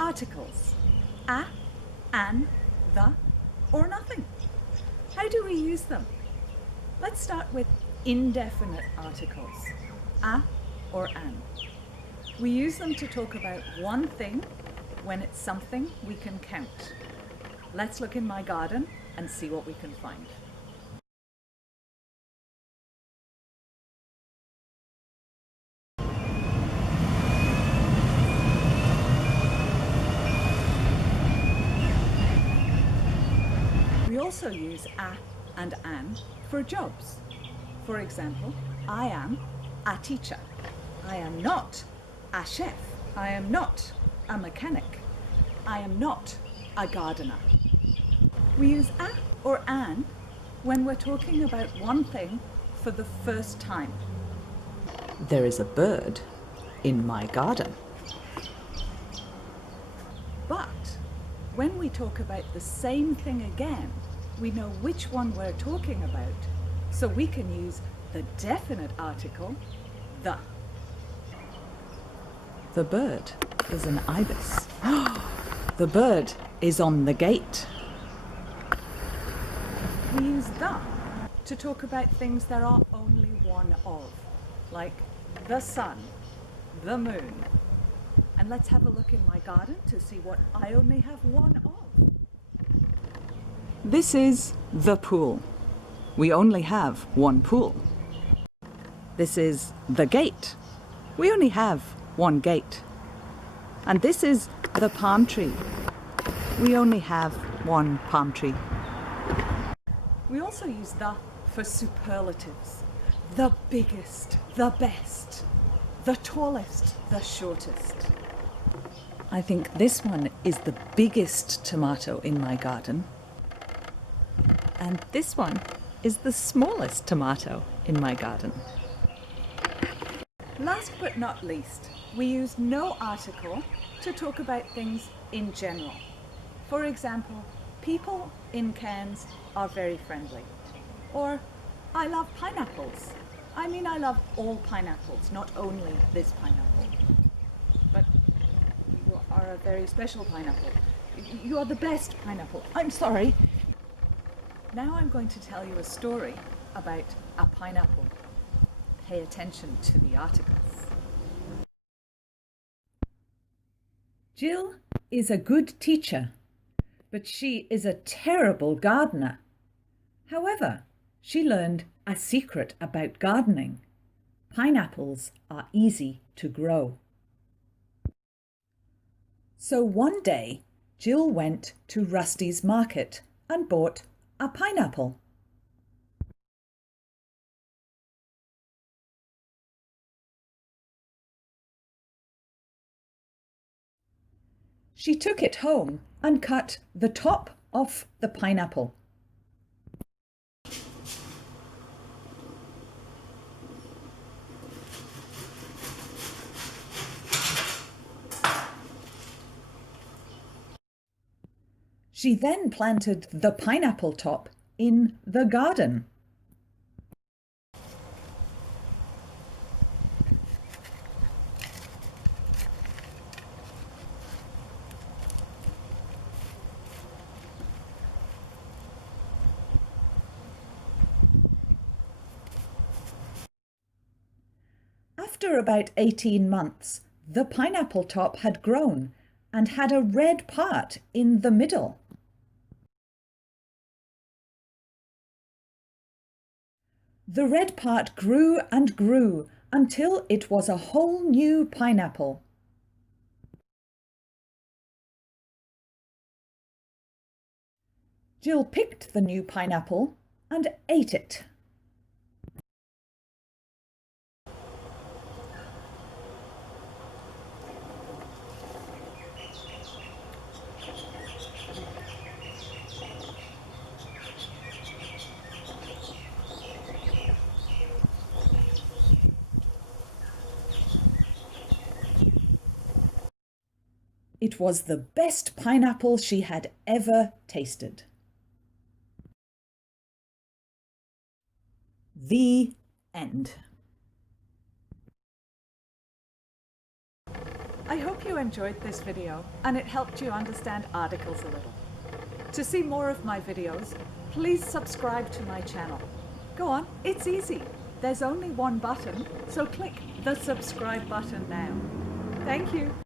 Articles. A, an, the, or nothing. How do we use them? Let's start with indefinite articles. A or an. We use them to talk about one thing when it's something we can count. Let's look in my garden and see what we can find. We also use a and an for jobs. For example, I am a teacher. I am not a chef. I am not a mechanic. I am not a gardener. We use a or an when we're talking about one thing for the first time. There is a bird in my garden. But when we talk about the same thing again, we know which one we're talking about, so we can use the definite article, the. The bird is an ibis. The bird is on the gate. We use the to talk about things there are only one of, like the sun, the moon. And let's have a look in my garden to see what I only have one of. This is the pool. We only have one pool. This is the gate. We only have one gate. And this is the palm tree. We only have one palm tree. We also use the for superlatives. The biggest, the best, the tallest, the shortest. I think this one is the biggest tomato in my garden. And this one is the smallest tomato in my garden. Last but not least, we use no article to talk about things in general. For example, people in Cairns are very friendly. Or, I love pineapples. I mean, I love all pineapples, not only this pineapple. But you are a very special pineapple. You are the best pineapple. I'm sorry. Now I'm going to tell you a story about a pineapple. Pay attention to the articles. Jill is a good teacher, but she is a terrible gardener. However, she learned a secret about gardening. Pineapples are easy to grow. So one day, Jill went to Rusty's market and bought a pineapple. She took it home and cut the top off the pineapple. She then planted the pineapple top in the garden. After about 18 months, the pineapple top had grown and had a red part in the middle. The red part grew and grew until it was a whole new pineapple. Jill picked the new pineapple and ate it. It was the best pineapple she had ever tasted. The end. I hope you enjoyed this video and it helped you understand articles a little. To see more of my videos, please subscribe to my channel. Go on, it's easy. There's only one button, so click the subscribe button now. Thank you.